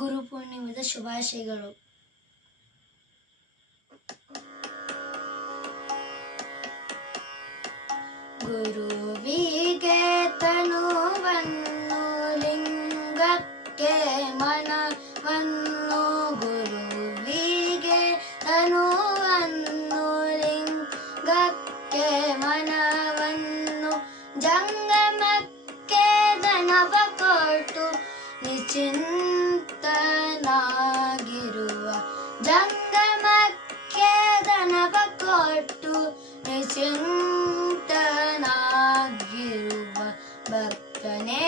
ಗುರುಪೂರ್ಣಿಮೆದ ಶುಭಾಶಯಗಳು. ಗುರುವಿಗೆ ತನುವನ್ನು ಲಿಂಗಕ್ಕೆ ಮನವನ್ನು, ಗುರುವಿಗೆ ತನುವನ್ನು ಲಿಂಗಕ್ಕೆ ಮನವನ್ನು, ಜಂಗಮಕ್ಕೆ ಧನವ ಕೊಟ್ಟು ನಿಶ್ಚಿಂತನಾಗಿರುವ, ಜಂಗಮಕ್ಕೆ ಧನವ ಕೊಟ್ಟು ನಿಶ್ಚಿಂತನಾಗಿರುವ ಭಕ್ತನೇ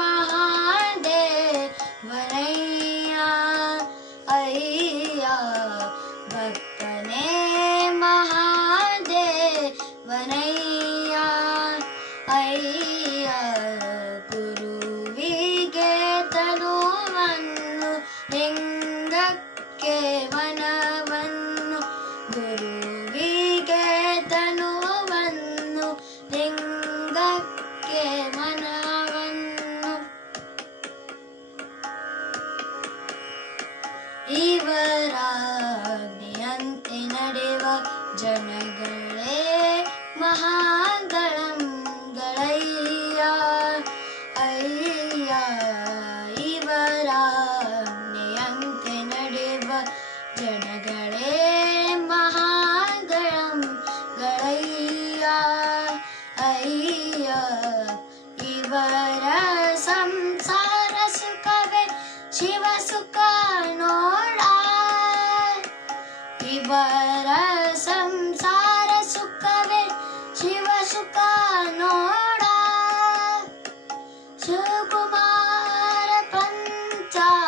ಮಹಾದೇವನಯ್ಯ ಅಯ್ಯ, ಭಕ್ತನೇ ಮಹಾದೇವನಯ್ಯ ಅಯ್ಯ. ಗುರುವಿಗೆ ತನುವನ್ನು ಲಿಂಗಕ್ಕೆ ಮನವನ್ನು, ಗುರುವಿಗೆ ತನುವನ್ನು ಲಿಂಗಕ್ಕೆ ಮನವನ್ನು, ಇವರಾಜ್ಞೆಯಂತೆ ನಡೆವ ಜನಗಳೇ ಮಹಾಗಣಗಳಯ್ಯ ಅಯ್ಯ, ಇವರಾಜ್ಞೆಯಂತೆ ನಡೆವ ಜನಗಳೇ ಮಹಾಗಣಗಳಯ್ಯ ಅಯ್ಯ. ಇವರ ಸಂಸಾರ ಸುಖವೇ ಶಿವ ಸುಖ ನೋಡ, ಇವರ ಸಂಸಾರ ಸುಖವೇ ಶಿವ ಸುಖ ನೋಡ, ಶಿವಕುಮಾರ ಪಂಚಾಕ್ಷರೇಶ್ವರ